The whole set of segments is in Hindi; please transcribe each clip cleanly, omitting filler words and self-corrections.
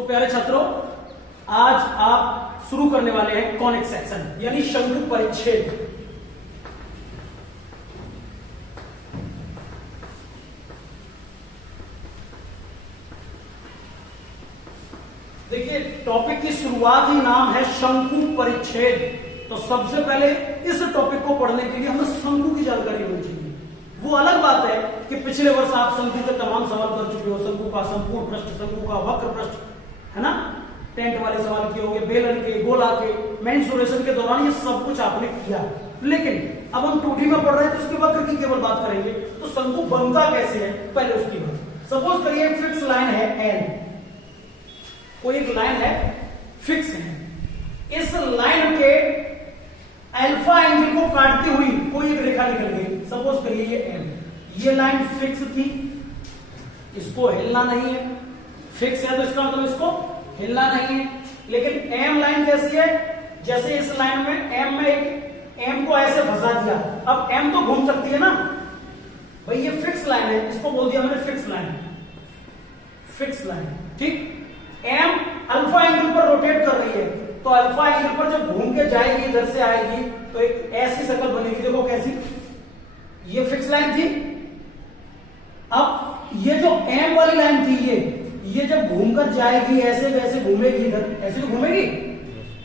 तो प्यारे छात्रों, आज आप शुरू करने वाले हैं कॉनिक सेक्शन यानी शंकु परिच्छेद। देखिए, टॉपिक की शुरुआत ही नाम है शंकु परिच्छेद। तो सबसे पहले इस टॉपिक को पढ़ने के लिए हमें शंकु की जानकारी होनी चाहिए। वो अलग बात है कि पिछले वर्ष आप शंकु के तमाम सवाल कर चुके हो, शंकु का संपूर्ण पृष्ठ, शंकु का वक्र पृष्ठ, है ना, टेंट वाले सवाल किए होंगे, बेलन के, गोला के, मेंसुरेशन के दौरान ये सब कुछ आपने किया। लेकिन अब हम 2D में पढ़ रहे हैं तो उसके वक्र की केवल बात करेंगे। तो शंकु बनता कैसे है पहले उसकी बात। सपोज करिए फिक्स लाइन है एल, कोई एक लाइन है फिक्स है, इस लाइन के अल्फा एंगल को काटती हुई कोई एक रेखा निकल गई। सपोज करिए ये एम, ये लाइन फिक्स थी, इसको हिलना नहीं है, फिक्स है तो इसका मतलब इसको हिलना नहीं है। लेकिन एम लाइन कैसी है, जैसे इस लाइन में एम में एक एम को ऐसे फंसा दिया, अब एम तो घूम सकती है ना भाई, ये फिक्स लाइन है, इसको बोल दिया मैंने फिक्स लाइन, फिक्स लाइन, ठीक। एम अल्फा एंगल पर रोटेट कर रही है, तो अल्फा एंगल पर जब घूम के जाएगी, इधर से आएगी तो एक ऐसी शक्ल बनेगी। देखो कैसी, ये फिक्स लाइन थी, अब ये जो एम वाली लाइन थी ये जब घूमकर जाएगी ऐसे वैसे घूमेगी, इधर ऐसे तो घूमेगी,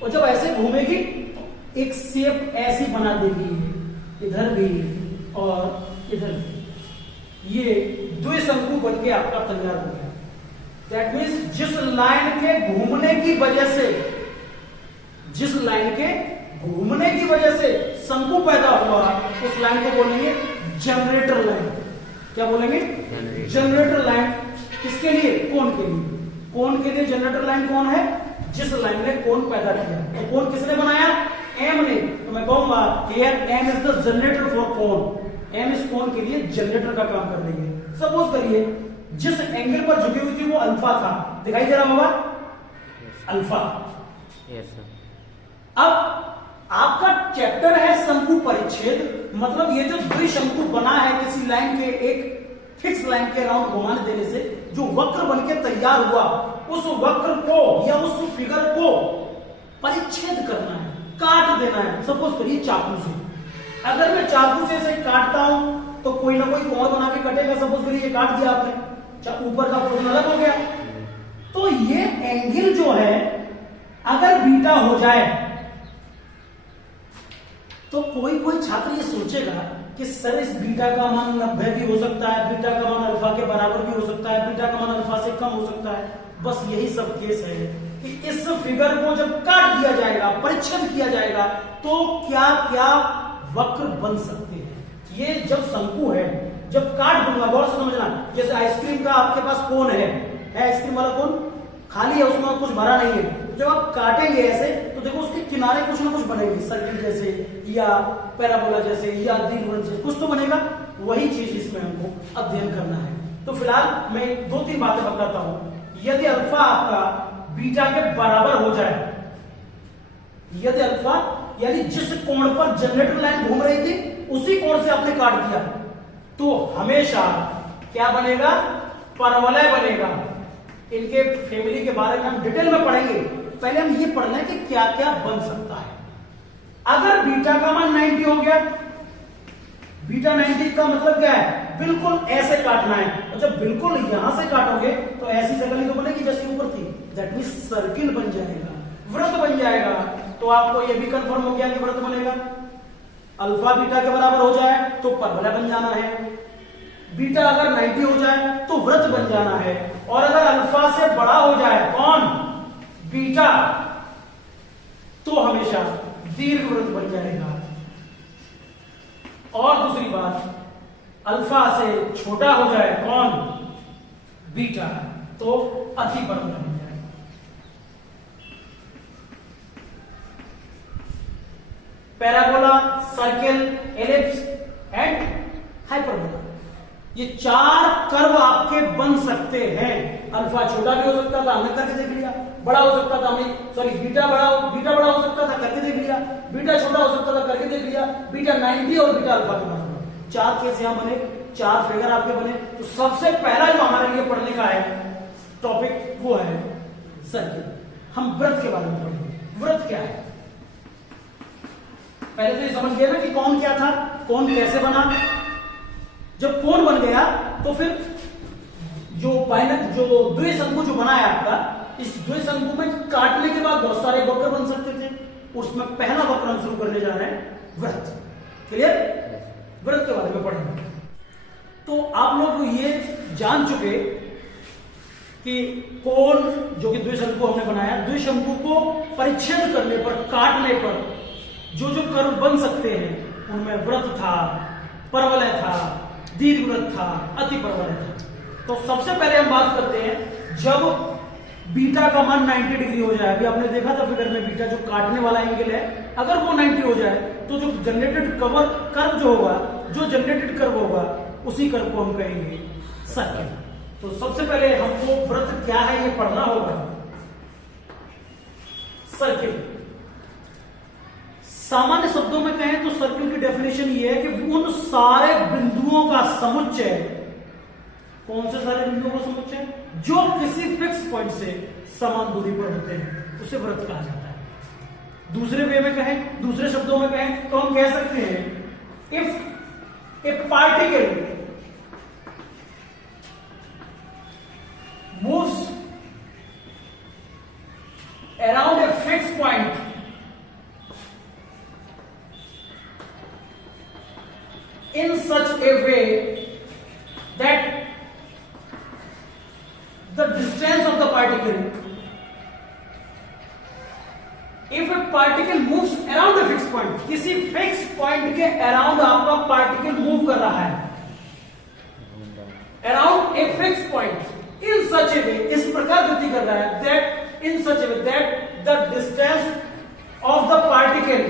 और जब ऐसे घूमेगी तो एक शेप ऐसी बना देगी, इधर भी और इधर भी। ये द्विशंकु बनके आपका तैयार हो गया। दैट मीन्स जिस लाइन के घूमने की वजह से, जिस लाइन के घूमने की वजह से शंकु पैदा हुआ, उस लाइन को बोलेंगे जनरेटर लाइन। क्या बोलेंगे? Generator line. किसके लिए? कोण के लिए। कोण के लिए जनरेटर लाइन कौन है? जिस लाइन ने कोण पैदा किया। तो कोण किसने बनाया? एम ने। तो मैं कहूंगा here M is the generator for कोण। एम इस कोण के लिए जनरेटर का काम कर रही है। सपोज करिए जिस एंगल पर झुकी हुई थी वो अल्फा था, दिखाई दे रहा होगा अल्फा। अब आपका चैप्टर है शंकु परिच्छेद, मतलब ये जो द्विशंकु बना है किसी लाइन के एक फिक्स लाइन के अराउंड घुमाने देने से जो वक्र बनके तैयार हुआ, उस वक्र को या उस फिगर को परिच्छेद करना है, काट देना है। सपोज करिए चाकू से, अगर मैं चाकू से इसे काटता हूं तो कोई ना कोई कोण बना के कटेगा। सपोज करिए ये काट दिया आपने, ऊपर का पोर्शन अलग हो गया, तो ये एंगल जो है अगर बीटा हो जाए तो कोई छात्र ये सोचेगा कि सर इस बीटा का मान 90 भी हो सकता है, बीटा का मान अल्फा के बराबर भी हो सकता है, बीटा का मान अल्फा से कम हो सकता है। बस यही सब केस है कि इस फिगर को जब काट दिया जाएगा, परिच्छेद किया जाएगा, तो क्या क्या वक्र बन सकते हैं। ये जब शंकु है, जब काट दूंगा, गौर से समझना, जैसे आइसक्रीम का आपके पास कोन है आइसक्रीम वाला कोन खाली है, उसमें कुछ भरा नहीं है। जब आप काटेंगे ऐसे तो देखो उसके किनारे कुछ ना कुछ बनेंगे, सर्किल जैसे या पैराबोला जैसे या दीर्घवृत्त जैसे कुछ तो बनेगा। वही चीज इसमें हमको अध्ययन करना है। तो फिलहाल मैं 2-3 बातें बताता हूं। यदि अल्फा आपका बीटा के बराबर हो जाए, यदि अल्फा यानी जिस कोण पर जनरेटर लाइन घूम रही थी उसी कोण से आपने काट दिया, तो हमेशा क्या बनेगा? परवलय बनेगा। इनके फैमिली के बारे में हम डिटेल में पढ़ेंगे। पहले हम ये पढ़ना है कि क्या क्या बन सकता है। अगर बीटा का मान 90 हो गया, बीटा 90 का मतलब क्या है? बिल्कुल ऐसे काटना है, और जब बिल्कुल यहां से काटोगे तो ऐसी शक्ल ही तो बनेगी जैसे ऊपर थी। दैट मींस सर्किल बन जाएगा, वृत्त बन जाएगा। तो आपको यह भी कंफर्म हो गया कि वृत्त बनेगा। अल्फा बीटा के बराबर हो जाए तो परवलय बन जाना है, बीटा अगर 90 हो जाए तो वृत्त बन जाना है, और अगर अल्फा से बड़ा हो जाए कौन? बीटा, तो हमेशा दीर्घवृत्त बन जाएगा। और दूसरी बात, अल्फा से छोटा हो जाए कौन? बीटा, तो अतिपरवलय बन जाएगा। Parabola, circle, ellipse and hyperbola, ये 4 कर्व आपके बन सकते हैं। अल्फा छोटा भी हो सकता था, हमने करके देख लिया। बड़ा हो सकता था, हमें सॉरी बीटा बड़ा हो सकता था, करके देख लिया। बीटा छोटा हो सकता था, करके देख लिया। बीटा 90 और बीटा अल्फा के बराबर, 4 केस यहां बने, 4 फिगर आपके बने। तो सबसे पहला जो हमारे लिए पढ़ने का है टॉपिक वो है सर्किल। हम व्रत के बारे में पढ़ेंगे। व्रत क्या है? पहले तो ये समझ गया ना कि कौन क्या था, कौन कैसे बना। जब कौन बन गया तो फिर जो द्विशंकु जो बना है आपका, इस द्विशंकु में काटने के बाद बहुत सारे वक्र बन सकते थे। उसमें पहला वक्र हम शुरू करने जा रहे हैं व्रत। क्लियर? व्रत के बारे में पढ़ेंगे। तो आप लोग ये जान चुके कि कोण जो कि द्विशंकु हमने बनाया, द्विशंकु को परिच्छेद करने पर, काटने पर जो जो कर्व बन सकते हैं उनमें व्रत था, परवलय था, दीर्घवृत्त था, अति परवलय था। तो सबसे पहले हम बात करते हैं जब बीटा का मान 90 डिग्री हो जाए। अभी आपने देखा था फिगर में, बीटा जो काटने वाला एंगल है, अगर वो 90 हो जाए तो जो जनरेटेड कर्व जो होगा, जो जनरेटेड कर्व होगा, उसी कर्व को हम कहेंगे सर्किल। तो सबसे पहले हमको व्रत क्या है ये पढ़ना होगा। सर्किल सामान्य शब्दों में कहें तो सर्किल की डेफिनेशन ये है कि उन सारे बिंदुओं का समुच्चय, कौन से सारे बिंदुओं का समुच्चय, जो किसी फिक्स पॉइंट से समान दूरी पर होते हैं, उसे व्रत कहा जाता है। दूसरे वे में कहें, दूसरे शब्दों में कहें तो हम कह सकते हैं if A particle moves around a fixed point in such a way that the distance of the particle, if a particle moves around a fixed point, किसी फिक्स पॉइंट के अराउंड आपका पार्टिकल मूव कर रहा है, around a fix point, in such a way, इस प्रकार गति कर रहा है, that in such a way that the distance of the particle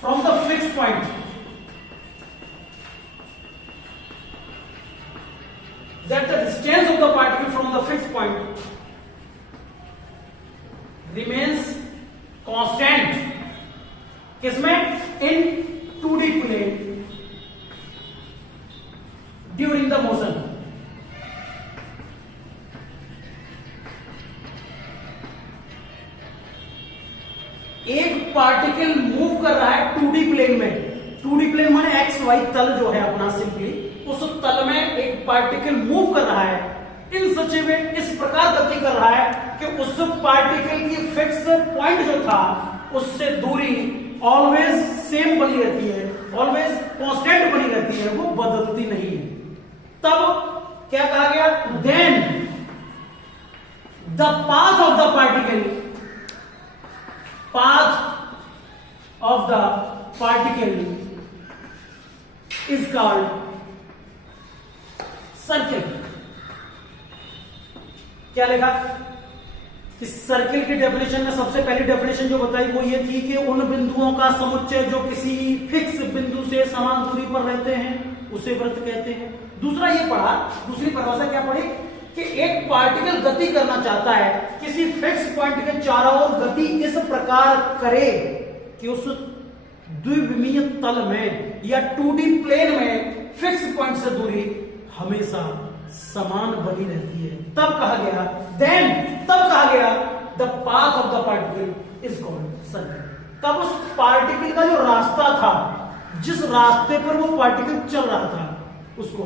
from the fixed point, that the distance of the particle from the fixed point remains constant, किसमें? in 2D plane during the motion। एक पार्टिकल मूव कर रहा है 2D प्लेन में। 2D प्लेन माने एक्स वाई तल जो है अपना, सिंपली उस तल में एक पार्टिकल मूव कर रहा है। इन सच ए वे, इस प्रकार गति कर रहा है कि उस पार्टिकल की फिक्स पॉइंट जो था उससे दूरी ऑलवेज सेम बनी रहती है, ऑलवेज कांस्टेंट बनी रहती है, वो बदलती नहीं है। तब क्या कहा गया? Then the path of the particle, path of the particle is called circle. क्या लिखा कि सर्किल की डेफिनेशन में सबसे पहली डेफिनेशन जो बताई वो ये थी कि उन बिंदुओं का समुच्चय जो किसी फिक्स बिंदु से समान दूरी पर रहते हैं उसे व्रत कहते हैं। दूसरा ये पढ़ा, दूसरी परिभाषा क्या पढ़ी कि एक पार्टिकल गति करना चाहता है, किसी फिक्स पॉइंट के चारों ओर गति इस प्रकार करे कि उस द्विविमीय तल में या 2D प्लेन में फिक्स पॉइंट से दूरी हमेशा समान बनी रहती है। तब कहा गया, तब कहा गया the path of the particle is called circle. तब उस पार्टिकल का जो रास्ता था, जिस रास्ते पर वो पार्टिकल चल रहा था, उसको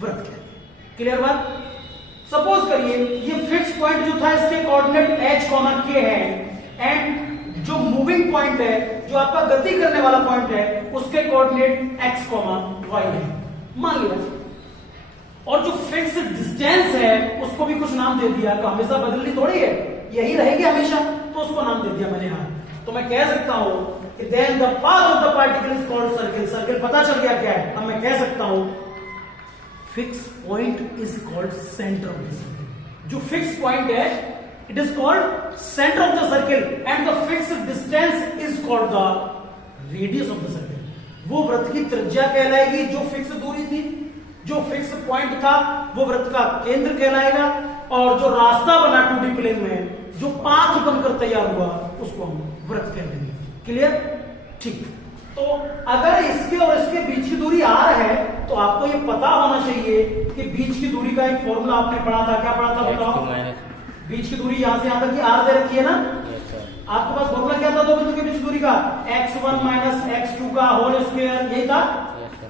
व्रत कहते हैं। क्लियर बात? सपोज करिए ये फिक्स पॉइंट जो था इसके कोऑर्डिनेट h, k है, एंड जो मूविंग पॉइंट है, जो आपका गति करने वाला पॉइंट है, उसके कोऑर्डिनेट x, y है, मान लिया। और जो फिक्स डिस्टेंस है उसको भी कुछ नाम दे दिया, तो हमेशा बदलनी थोड़ी है, यही रहेगी हमेशा, तो उसको नाम दे दिया मैंने यहां। तो मैं कह सकता हूं कि then the path of the particle is called circle. Circle पता चल गया क्या है। अब मैं कह सकता हूं fix point is called centre of the circle. जो फिक्स पॉइंट है it is called centre of the circle and the fix distance is called the radius of the circle. वो वृत्त की त्रिज्या कहलाएगी जो फिक्स दूरी थी, जो फिक्स पॉइंट था वो वृत्त का केंद्र कहलाएगा, और जो रास्ता बना 2D प्लेन में, जो पाथ बनकर तैयार हुआ, उसको हम व्रत कह देंगे। क्लियर? ठीक। तो अगर इसके और इसके बीच की दूरी r है तो आपको ये पता होना चाहिए कि बीच की दूरी का एक फॉर्मूला आपने पढ़ा था। क्या पढ़ा था बताओ? बीच की दूरी यहां से यहां तक की r दे रखी है ना। आपके पास फॉर्मूला क्या था दो बिंदु के बीच दूरी का? x1 माइनस x2 का होल स्क्वायर, यही था,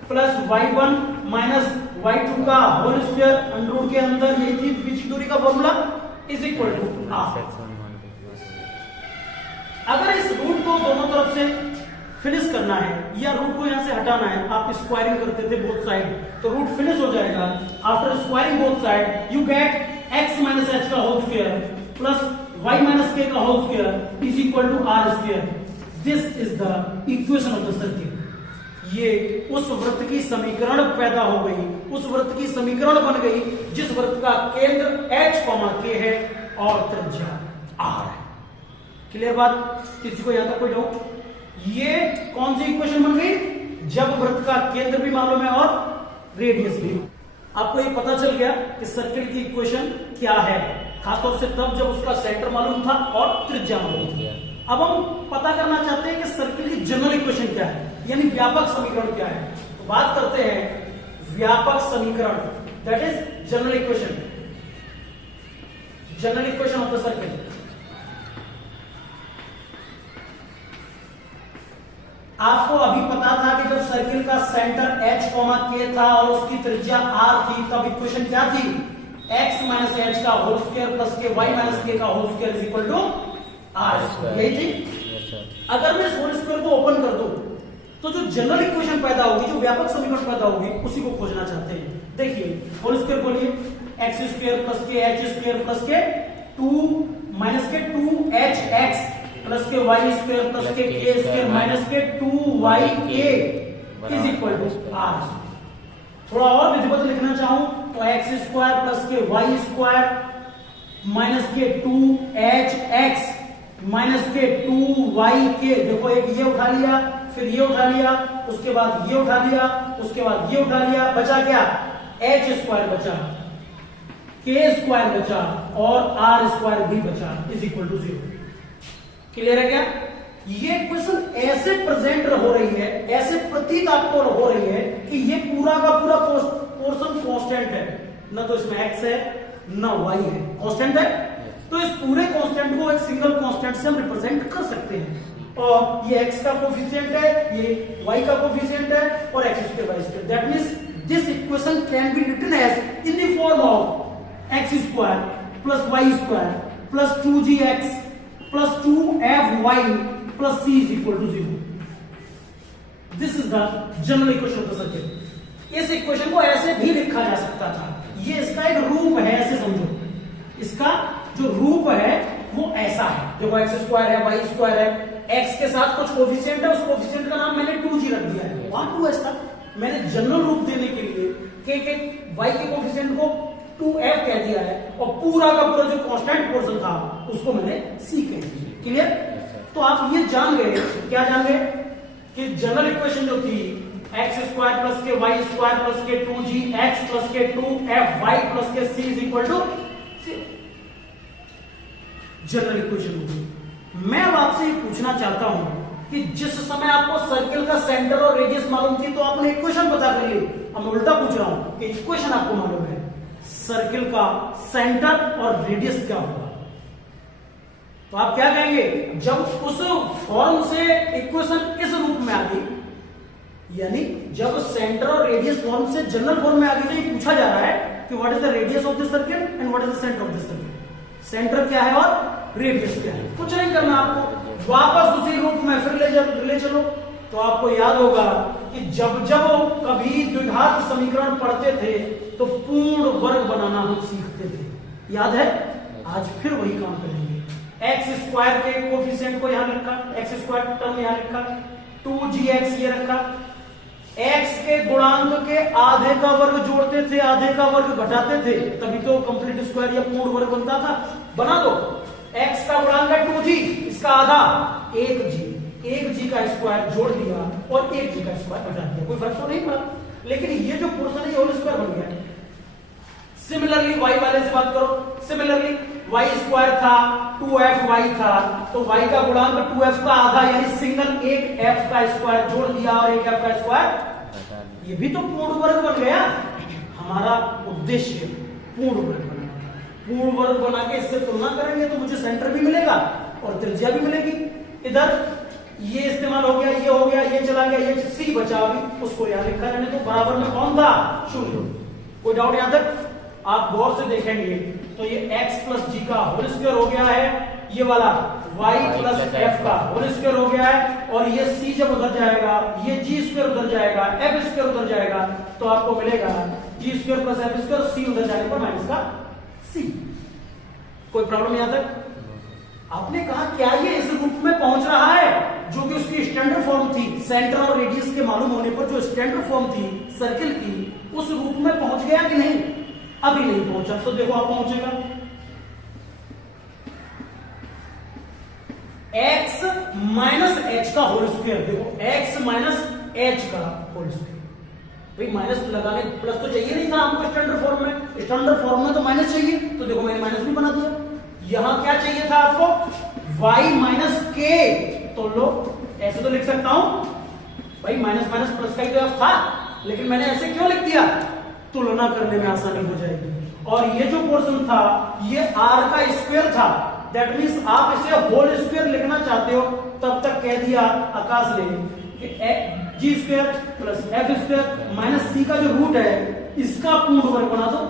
प्लस y1 माइनस y2 का होल स्क्वायर अंडर के अंदर, यही थी बीच की दूरी का formula, is equal to r। अगर इस रूट को दोनों तरफ से फिनिश करना है या रूट को यहां से हटाना है, आप स्क्वायरिंग करते थे बोथ साइड, तो रूट फिनिश हो जाएगा। After squaring both side you get x minus h का whole square plus y minus k का whole square is equal to r square. This is the equation of the circle. ये उस वृत्त की समीकरण पैदा हो गई, उस वृत्त की समीकरण बन गई जिस वृत्त का केंद्र h, k है और त्रिज्या r है। क्लियर बात? किसी को यहां तक कोई डाउट? ये कौन सी इक्वेशन बन गई? जब वृत्त का केंद्र भी मालूम है और रेडियस भी। आपको ये पता चल गया कि सर्किल की इक्वेशन क्या है, खासतौर से तब जब उसका सेंटर मालूम था और त्रिज्या मालूम थी। अब हम पता करना चाहते हैं कि सर्किल की जनरल इक्वेशन क्या है, यानी व्यापक समीकरण क्या है। तो बात करते हैं व्यापक समीकरण, that is general equation, general equation of the circle. आपको अभी पता था कि जब सर्किल का सेंटर h, k था और उसकी त्रिज्या r थी, तब इक्वेशन क्या थी? x माइनस h का होल स्क्वायर प्लस के y माइनस k का whole square is equal to r square, यही थी। अगर मैं इस होल स्क्वायर को ओपन कर दूं तो जो जनरल इक्वेशन पैदा होगी, जो व्यापक समीकरण पैदा होगी, उसी को खोजना चाहते हैं। देखिए होल स्क्वायर बोलिए, x स्क्वायर प्लस के h स्क्वायर प्लस के 2 माइनस के 2hx प्लस के y स्क्वायर प्लस के k स्क्वायर माइनस के 2yk is equal to r। थोड़ा और विधिवत लिखना चाहूं तो x स्क्वायर प्लस के y स्क्वायर माइनस के 2hx माइनस के 2yk। देखो एक ये उठा लिया, फिर ये उठा लिया, उसके बाद ये उठा लिया, उसके बाद ये उठा लिया, बचा क्या? h स्क्वायर बचा, k स्क्वायर बचा और r स्क्वायर भी बचा, इज इक्वल टू 0। क्लियर है क्या? ये इक्वेशन ऐसे प्रेजेंट हो रही है, ऐसे प्रतीत आपको हो रही है कि ये पूरा का पूरा पोर्शन कांस्टेंट है, ना तो इसमें x है ना y है, कांस्टेंट है। तो इस पूरे कांस्टेंट को एक सिंगल कांस्टेंट से हम रिप्रेजेंट कर सकते हैं, और ये x का कोफिशिएंट है, ये y का कोफिशिएंट है और x square y square. That means this equation can be written as in the form of x square plus y square plus 2gx plus 2fy plus c is equal to 0। This is the general equation of the circle. इस इक्वेशन को ऐसे भी लिखा जा सकता था, ये इसका एक रूप है, ऐसे समझो। इसका जो रूप है वो ऐसा है, देखो x स्क्वायर है, y स्क्वायर है, x के साथ कुछ कोफिशिएंट है, उस कोफिशिएंट का नाम मैंने 2g रख दिया है, वहां 2 था। मैंने जनरल रूप देने के लिए के y के कोफिशिएंट को 2f कह दिया है और पूरा का पूरा जो कांस्टेंट पोर्शन था उसको मैंने c कह दिया। क्लियर? तो आप ये जान गए, क्या जान गए कि जनरल इक्वेशन जो थी x स्क्वायर प्लस के y स्क्वायर प्लस के 2gx प्लस के 2fy प्लस के c is equal to 0। General equation होगी। मैं अब आपसे ये पूछना चाहता हूं कि जिस समय आपको सर्किल का सेंटर और रेडियस मालूम थी तो आपने इक्वेशन पता कर ली, अब मैं उल्टा पूछ रहा हूं कि इक्वेशन आपको मालूम है, सर्किल का सेंटर और रेडियस क्या होगा, तो आप क्या कहेंगे? जब उस फॉर्म से इक्वेशन इस रूप में आ गई, यानी जब सेंटर और रेडियस फॉर्म से जनरल फॉर्म में आगे से ये पूछा जा रहा है कि what is the radius of this circle and what is the centre of this circle, centre क्या है और रेडियस क्या है, कुछ नहीं करना आपको, वापस उसी रूप में फिर ले चलो। तो आपको याद होगा कि जब जब कभी द्विघात समीकरण पढ़ते थे तो पूर्ण वर्ग बनाना हम सीखते थे, याद है? आज फिर वही काम करेंगे। एक्स स्क्वायर के कोफिशिएंट को यहां रखा, एक्स स्क्वायर टर्म यहां रखा, 2gx ये रखा, x के गुणांक के आधे का वर्ग जोड़ते थे, आधे का वर्ग घटाते थे, तभी तो कंप्लीट स्क्वायर या पूर्ण वर्ग बनता था। बना दो, x का गुणांक है 2g, इसका आधा 1g का स्क्वायर जोड़ दिया और 1g का स्क्वायर घटा दिया, कोई फर्क तो नहीं पड़ा, लेकिन ये जो पोर्शन है होल स्क्वायर बन गया। सिमिलरली y वाले से बात करो, सिमिलरली y स्क्वायर था 2fy था, तो y का गुणांक 2f का आधा यानी सिंगल एक f का स्क्वायर जोड़ दिया और एक f का स्क्वायर ये भी तो पूर्ण वर्ग बन गया। हमारा उद्देश्य पूर्ण वर्ग बनाना था। पूर्ण वर्ग बना के इससे तुलना करेंगे तो मुझे सेंटर भी मिलेगा और त्रिज्या भी मिलेगी। इधर ये इस्तेमाल हो गया, ये हो गया, ये चला गया, ये सी बचा, अभी उसको यहां लिखा रहने तो बराबर में कौन था? 0। कोई डाउट यहां तक? आप गौर से देखेंगे तो ये x प्लस जी का होल स्क्वायर हो गया है, ये वाला y प्लस एफ का होल स्क्वायर हो गया है, और ये c जब उधर जाएगा, ये जी स्क्वायर उधर जाएगा, एफ स्क्वायर उधर जाएगा, तो आपको मिलेगा जी स्क्वायर प्लस एफ स्क्वायर, सी उधर जाने पर माइनस का सी। कोई प्रॉब्लम यहां तक? आपने कहा क्या ये इस रूप में पहुंच रहा है जो कि उसकी स्टैंडर्ड फॉर्म थी, सेंटर और रेडियस के मालूम होने पर जो स्टैंडर्ड फॉर्म थी सर्किल की, उस रूप में पहुंच गया कि नहीं? अभी नहीं पहुंचा। तो देखो आप पहुंचेगा x माइनस एच का होल स्क्वायर। देखो x माइनस एच का होल स्क्वायर, भाई माइनस लगाने प्लस तो चाहिए नहीं था हमको स्टैंडर्ड फॉर्म में, स्टैंडर्ड फॉर्म में तो माइनस चाहिए, तो देखो मैंने माइनस भी बना दिया। यहां क्या चाहिए था आपको? y माइनस के, तो लो ऐसे तो लिख सकता हूं भाई, माइनस माइनस प्लस का ही तो था, लेकिन मैंने ऐसे क्यों लिख दिया? तुलना करने में आसानी हो जाएगी। और ये जो पोर्शन था ये r का स्क्वायर था, दैट मींस आप इसे होल स्क्वायर लिखना चाहते हो, तब तक कह दिया आकाश ने कि G square plus F square minus C का जो रूट है इसका पूर्ण वर्ग बना दो,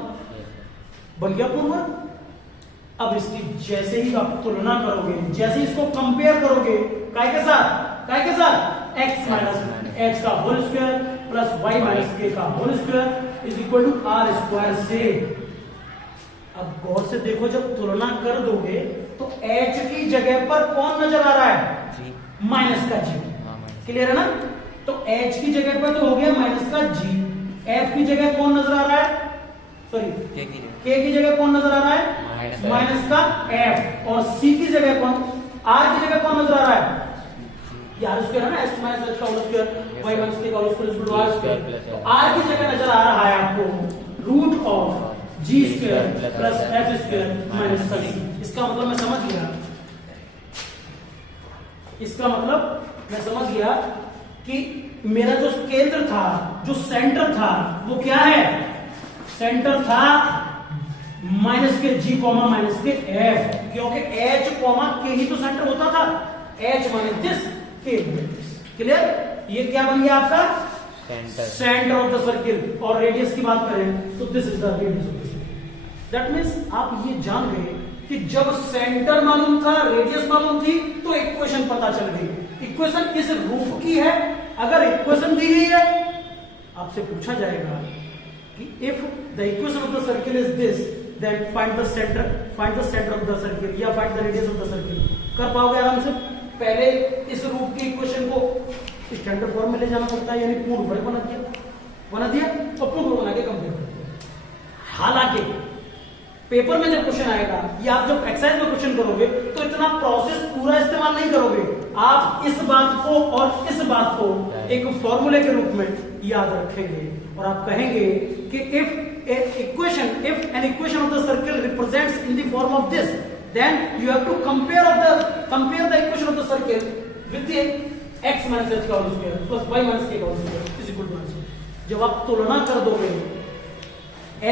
बन गया पूर्ण वर्ग। अब इसकी जैसे ही आप तुलना करोगे, जैसे इसको कंपेयर करोगे काय के साथ x माइनस एच का whole square plus y minus k का whole square is equal to r square से। अब गौर से देखो, जब तुलना कर दोगे तो h की जगह पर कौन नजर आ रहा है? माइनस का g। क्लियर है ना? तो h की जगह पर तो हो गया माइनस का g, f की जगह कौन नजर आ रहा है? सॉरी k की जगह कौन नजर आ रहा है? माइनस का f। और c की जगह कौन, r की जगह कौन नजर आ रहा है? यार स्क्वायर है ना, h माइनस h का whole square, y minus k का whole square is equal to r square. तो r की जगह नजर आ रहा है आपको root of g square plus f square minus का c। इसका मतलब मैं समझ गया, इसका मतलब मैं समझ गया कि मेरा जो केंद्र था, जो सेंटर था, वो क्या है? सेंटर था माइनस के g कॉमा माइनस के f, क्योंकि h कॉमा k ही तो सेंटर होता था, h minus this k। Clear? ये क्या बन गया आपका? Centre of the circle. और रेडियस की बात करें तो this is the radius of the circle. That means आप ये जान गए कि जब सेंटर मालूम था, रेडियस मालूम थी, तो इक्वेशन पता चल गई। इक्वेशन किस रूप की है? अगर इक्वेशन दी गई है, आपसे पूछा जाएगा कि if the equation of the circle is this, then find the centre of the circle या find the radius of the circle. कर पाओगे आराम से? पहले इस रूप की इक्वेशन को स्टैंडर्ड फॉर्म में ले जाना पड़ता है, यानी पूर्ण वर्ग बना दिया और पूर्ण वर्ग बना के कंपेयर कर दिया। हालांकि पेपर में जब क्वेश्चन आएगा या आप जब एक्सरसाइज में क्वेश्चन करोगे तो इतना प्रोसेस पूरा इस्तेमाल नहीं करोगे, आप इस बात को और इस बात को एक फॉर्मूले के रूप में याद रखेंगे और आप कहेंगे कि if an equation of the circle represents in the form of this, then you have to compare the equation of the circle with the x minus h का whole square plus y minus k का whole square is equal to 1। जब आप तुलना कर दोगे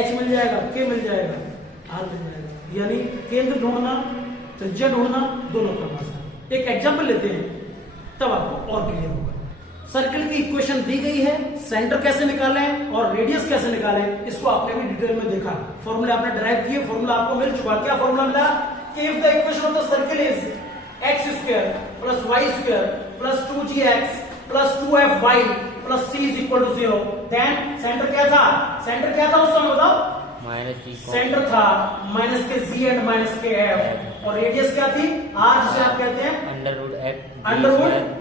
h मिल जाएगा, k मिल जाएगा, r मिल जाएगा, यानी केंद्र ढूंढना, त्रिज्या ढूंढना, दोनों करना। एक एग्जांपल लेते हैं, तब आपको और क्लियर होगा। सर्किल की इक्वेशन दी गई है, सेंटर कैसे निकालें और रेडियस कैसे निकालें, इसको आपने भी डिटेल में देखा, फॉर्मूला आपने ड्राइव किए, फॉर्मूला आपको मिल चुका। क्या फॉर्मूला मिला? कि if the equation of the circle is x square plus y square plus 2gx plus 2fy plus c is equal to 0, then centre क्या था? सेंटर क्या था उस समय बताओ? सेंटर था माइनस के z एंड माइनस के f, और रेडियस क्या थी? r, जिसे आप कहते हैं under root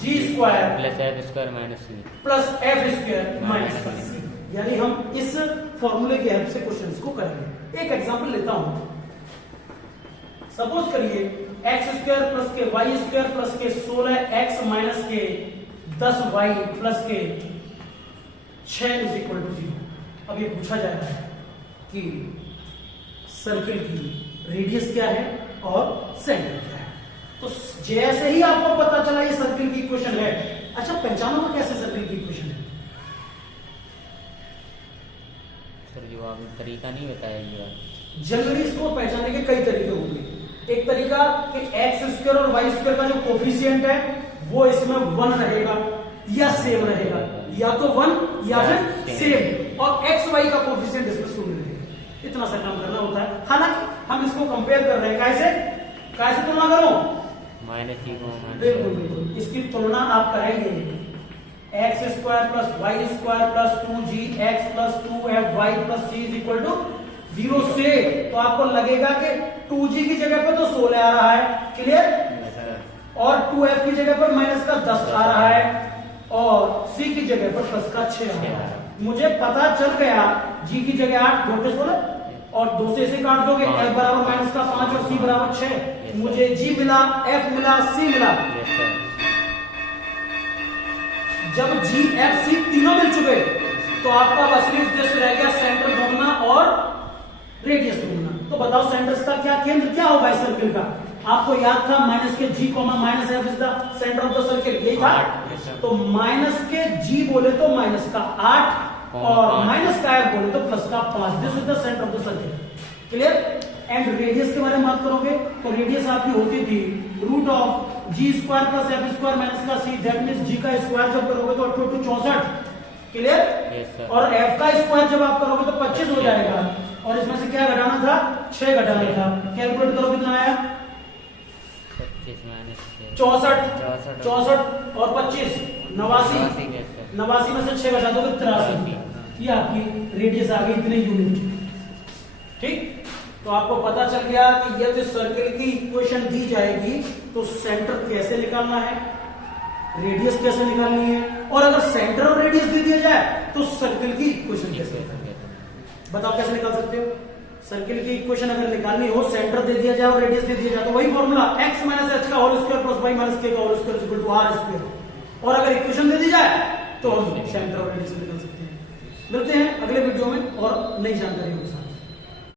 g square plus f square minus c plus f square minus c। यानी हम इस फॉर्मूले की हेल्प से क्वेश्चंस को करेंगे। एक एग्जांपल लेता हूं, सपोज करिए x स्क्वायर प्लस के y स्क्वायर प्लस के 16x माइनस के 10y प्लस के 6 इज इक्वल टू 0। अब ये पूछा जा रहा है कि सर्किल की रेडियस क्या है और सेंटर क्या है। तो जैसे ही आपको पता चला ये सर्किल की इक्वेशन है, अच्छा पहचानोगे कैसे सर्किल की इक्वेशन है? सर जो आपने तरीका नहीं बताया ये। जनरली इसको पहचानने के कई तरीके होंगे। एक तरीका कि एक्स स्क्वायर और वाई स्क्वायर का जो कोफिशिएंट है वो इसमें 1 रहेगा या सेम रहेगा, या तो 1 या फिर सेम, और एक्स वाई का कोफिशिएंट इसमें 0 रहेगा। इतना सा काम करना होता है। हालांकि हम इसको कंपेयर कर रहे हैं कैसे तुलना करो, बिल्कुल बिल्कुल इसकी तुलना आप करेंगे x square plus y square plus 2g x plus 2fy plus c is equal to 0 से, तो आपको लगेगा कि 2g की जगह पर तो 16 आ रहा है, क्लियर, और 2f की जगह पर माइनस का 10 आ रहा है, और c की जगह पर प्लस का 6 आ रहा है। मुझे पता चल गया g की जगह 8 2 16 और 2 से इसे काट दोगे, f बराबर माइनस का 5 और c बराबर 6, मुझे g मिला, f मिला, c मिला। जब g f c तीनों मिल चुके तो आपका असली उद्देश्य रह गया सेंटर ढूंढना और रेडियस ढूंढना। तो बताओ सेंटर का क्या केंद्र क्या होगा इस सर्किल का? आपको याद था माइनस के g minus f is the centre of the circle, यही था। तो माइनस के g बोले तो माइनस का 8 और माइनस का f बोले तो प्लस का 5, this is the centre of the circle, clear. And radius के बारे में बात करोगे तो रेडियस आपकी होती थी root of g square plus F square minus का सी, दैट मींस जी का स्क्वायर जब करोगे तो 8 64, क्लियर, और एफ का स्क्वायर जब आप करोगे तो 25 हो जाएगा, और इसमें से क्या घटाना था, 6 घटाना था। कैलकुलेट करो कितना आया, 64 और 25 89 में से 6 घटा दोगे 83, ये आपकी रेडियस आ गई इतने यूनिट, ठीक। तो आपको पता चल गया कि यदि सर्किल की इक्वेशन दी जाएगी तो सेंटर कैसे निकालना है, रेडियस कैसे निकालनी है, और अगर सेंटर और रेडियस दे दिया जाए तो सर्किल की इक्वेशन कैसे निकालनी है। बताओ कैसे निकाल सकते हो? सर्किल की इक्वेशन अगर निकालनी हो, सेंटर दे दिया जाए और रेडियस दे दिया जाए तो वही फॉर्मूला x माइनस h का whole square plus y minus k का whole square equal to r square, और अगर इक्वेशन दे दी जाए तो हम सेंटर और रेडियस निकाल सकते हैं। मिलते हैं अगले वीडियो में और नई जानकारी होगी।